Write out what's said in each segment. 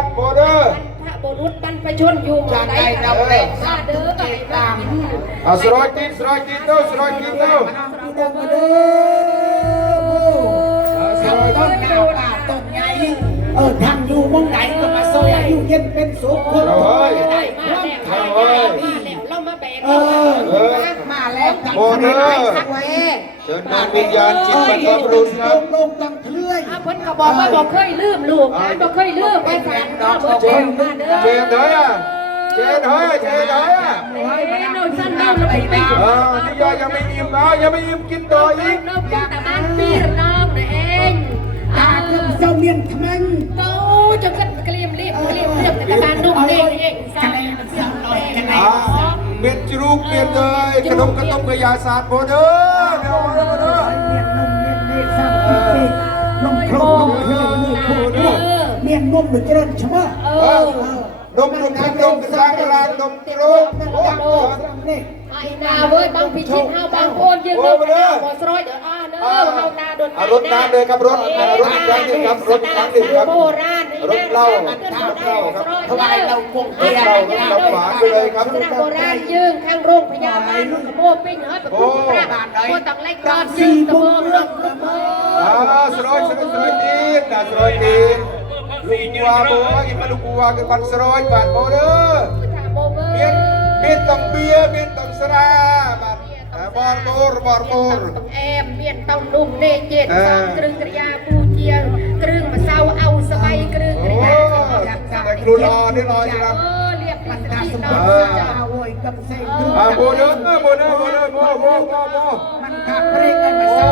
ครับโบเดอร์พระบุรุษบรรพชนอยู่มาได้เราเด็กซาเด้อไปตามสโลกินเต้าสโลกินเต้ามาเด้อต้นดาวตาต้นใหญ่ทางอยู่มองไหนก็มาซอยอายุเย็นเป็นสุขคนได้มาแล้วเรามาแบกมาแล้วจังหวัดสักเวเชิญดวงวิญญาณจิตบรรพบุรุษครับลงตังเลื่อยเพิ่นก็บอกว่าบอกเคยลืมลูกนะบอกเคยลืมไปสั่งข้าวเพิ่นมาเด้อเจนเฮ้ยเจนเฮ้ยโน่นสั้นโน่นเราไปไปนี่ยังไม่อิ่มนะยังไม่อิ่มกินต่ออีกน้องแต่บ้านพี่น้องนะเองตาคือเจ้าเมียนทำไมโตจะขึ้นกระเลียมเรียบแต่บ้านนุ่มเองเองสั่งเม็ดจรูกเม็ดเลยขนมกระต้มกระยาศาสตร์โบเดอร์เดี๋ยวมาเด้อเมียนนมเมียนเนสามปีนมครบนมเคยนี่โคตรเมียนนมหรือเจริญใช่ไหมดมสร้างรางดมจรูกไอ้นาเว้ยบางพิชิตเฮาบางคนยืนเดินไปหมดซอยเด้อเด้อเฮาตาโดนรถน้ำเลยครับรถอีกครั้งหนึ่งครับรถอีกครั้งหนึ่งครับโบราณรถเหล้าครับถวายเราคงเทียนเราขวาไปเลยครับโบราณยืนข้างโรงพยาบาลลูกโม่ปิ้งเฮ้ยแบบพูดพระโม่ตังไล่กรอดยืนตะโมงเรื่องสโลยตีนนะสโลยตีนลูกวัวโบกินมาลูกวัวกันบันสโลยบาดโบเด้อเมียนตังเบียเมียนตังสระบาดบอร์ต้องแอมเมียนต้องนุ่มเนเจ็ดสองกรึงกระยาปูเจียงกรึงมาเศร้าเอาสบายกรึงกระยาแต่ครูรอนี่รออยู่ครับเรียกมันดาสมโวยกับเซ็งดูโบเด้อโบมันขับเร่งกันมาเศร้า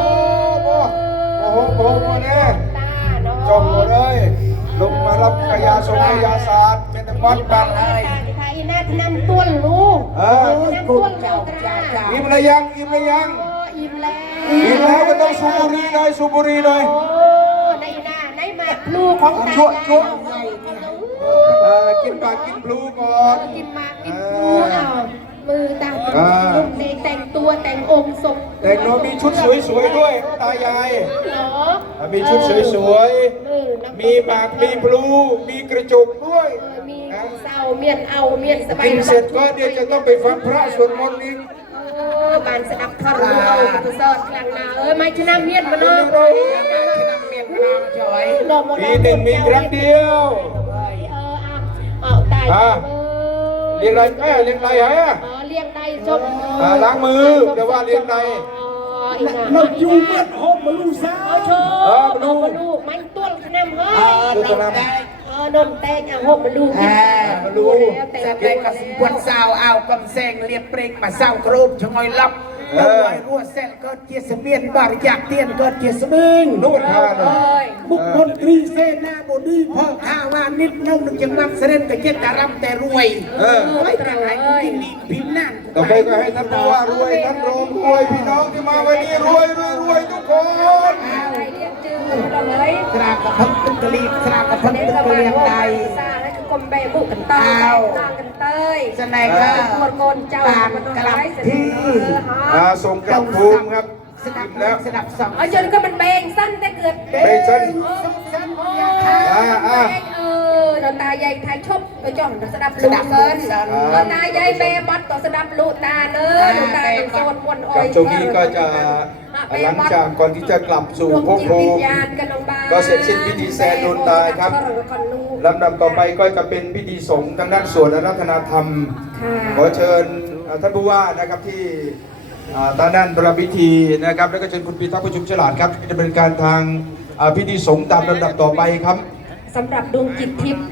โบเนี่ยจบเลยลงมารับกายาสงกายาศาสตร์เป็นวัดบังไห้ไทยน่าจะนำต้นลูกนำต้นเจ้าตราอิ่มเลยยังอิ่มแล้วอิ่มแล้วก็ต้องสูบบุหรี่หน่อยโอ้ในหน้าในหมากลูกของตากินปากกินพลูก่อนกินหมากกินพลูเอามือตาลูกในแต่งตัวแต่งองค์ทรงแต่เรามีชุดสวยๆด้วยตายายเหรอมีชุดสวยๆมีปากมีพลูมีกระจกด้วยมีเศร้าเมียนเอาเมียนสบายกินเสร็จก็เดี๋ยวจะต้องไปฟังพระสวดมนต์อีกบานสนับทอดเอาตุสอดกลางนาไม่ชนะเมียนมาเนาะปีหนึ่งมีครั้งเดียวตายเลี้ยงไรแม่เลี้ยงไรฮะเลี้ยงได้จบล้างมือแต่ว่าเลี้ยงไรเราอยู่เมื่อหอมมาลูซ่าโชว์ลูกมันต้นขนมเฮ้ยนนแตงหกมาดูมาลูแสดงกับปวดสาวเอากำแซงเรียบเปรกมาเศร้าโครบชงอยลับแล้วไว้รัวเซลก็เกียร์สเปียนบาริยากเตียนก็เกียร์สมิงนู่นค่ะเลยบุคคลตรีเซนาบดีพ่อข้าวานิดน้องจังหวัดเสด็จก็เจ็ดแต่รำแต่รวยไม่กระไรกินดีพิมพ์นั่นต่อไปก็ให้ท่านผู้ว่ารวยท่านรองรวยพี่น้องที่มาวันนี้รวยทุกคนกราบกับพันตึกกะลีกราบกับพันตึกกะเลียงใดกลมใบบุกันเตยกันเตยแสดงว่าหมดโกนเจ้าตามกลับที่ส่งกลับภูมิครับสนับแล้วสนับสองจนก็มันเบงสั้นแต่เกิดเบงสั้นเราตาใหญ่ไทยชบก็จ่องสดับลูกเกินเราตาใหญ่เบบัดต่อสดับลูกตาเนื้อลูกตาโซนมวนอ้อยช่วงนี้ก็จะหลังจากก่อนที่จะกลับสู่ภพภูมิก็เสร็จสิ้นพิธีแซนโดนตายครับลำดับต่อไปก็จะเป็นพิธีสงฆ์ทางด้านสวดอาราธนาธรรมขอเชิญท่านผู้ว่านะครับที่ทางด้านประพิธีนะครับแล้วก็เชิญคุณปีทักษ์ประชุมฉลาดครับจะเป็นการทางพิธีสงฆ์ตามลำดับต่อไปครับสำหรับดวงจิตทิพย์